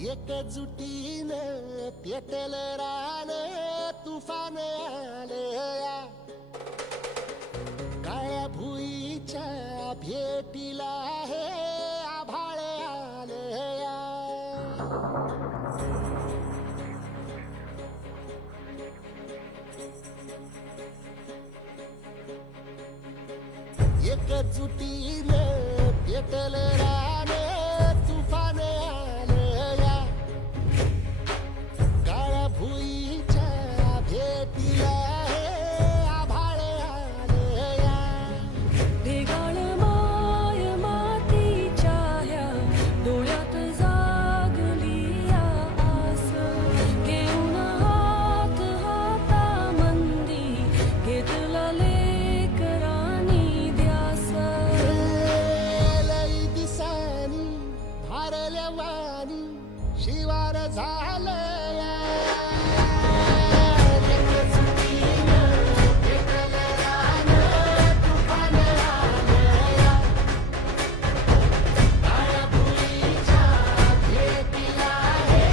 एकजुटीनं पेटल रान तुफान आलया काळ्या भुईच्या भेटीला हे आभाळ आलया एकजुटीनं पेटल रान तुफान आलया काळ्या भुईच्या भेटीला हे आभाळ आलया ढेगाळ माय मातीच्या ह्या डोळ्यात जागली या आस घेऊन हात हातामंदी घेतला लेकरांनी ध्यास लई दिसानी भारल्या वाणी शिवार झालया एकजुटीनं पेटल रान तुफान आलया काळ्या भुईच्या भेटीला हे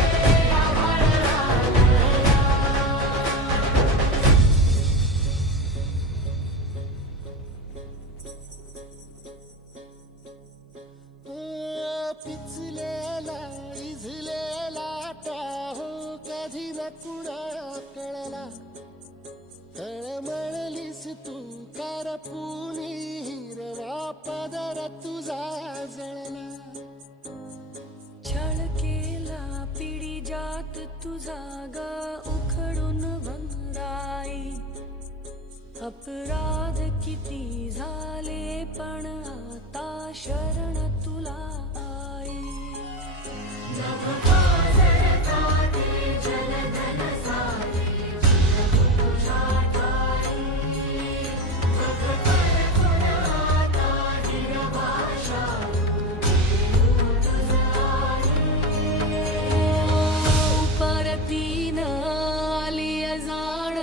आभाळ आलया पिचलेला इझलेला टाहो कधी न कुणा कळला तळमळलीस तू करपुनी हिरवा पदर तुझा जळला छळ केला पिढी जात तुझा ग उखडून भंगराई अपराध किती झाले पण आता शरण तुला आई परतीन आली जाण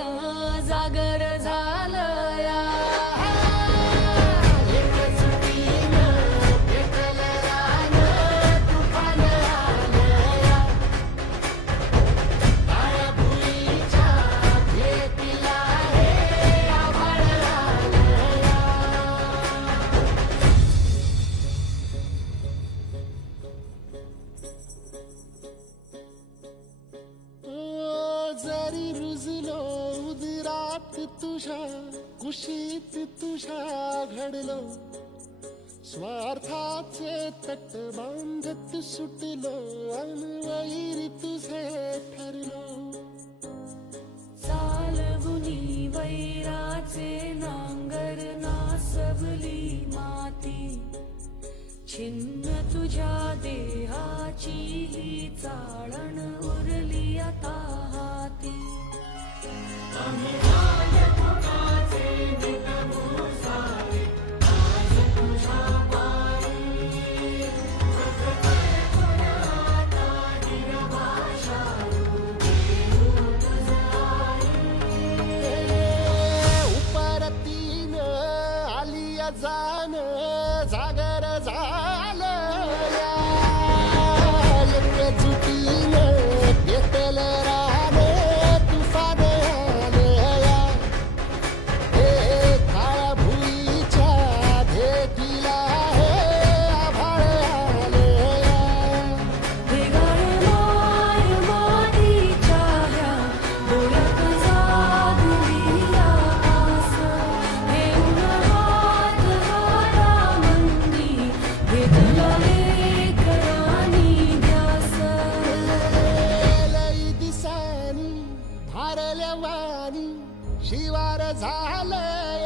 जागर झालया एकजुटीनं पेटल रान तुफान आलया काळ्या भुईच्या भेटीला हे आभाळ आलया जरी रुजलो उदरात तुझ्या कुशीत तुझ्या घडलो स्वार्थाचे तट बांधत सुटलो अनवैरी तुझे ठरलो चालवुनी वैराचे नांगर नासवली माती छिन्न तुझ्या देहाची ही चाळण उरली आता हाती उपरतीनं आली जाण जागर झालया एकजुटीनं पेटल रान तुफान आलया हे काळ्या भुईच्या भेटीला हे आभाळ आलया ढेगाळ माय मातीच्या ह्या डोळ्यात जागली या आस घेऊन हात हातामंदी घेतला लेकरांनी ध्यास लई दिसानी भारल्या वाणी शिवार झालया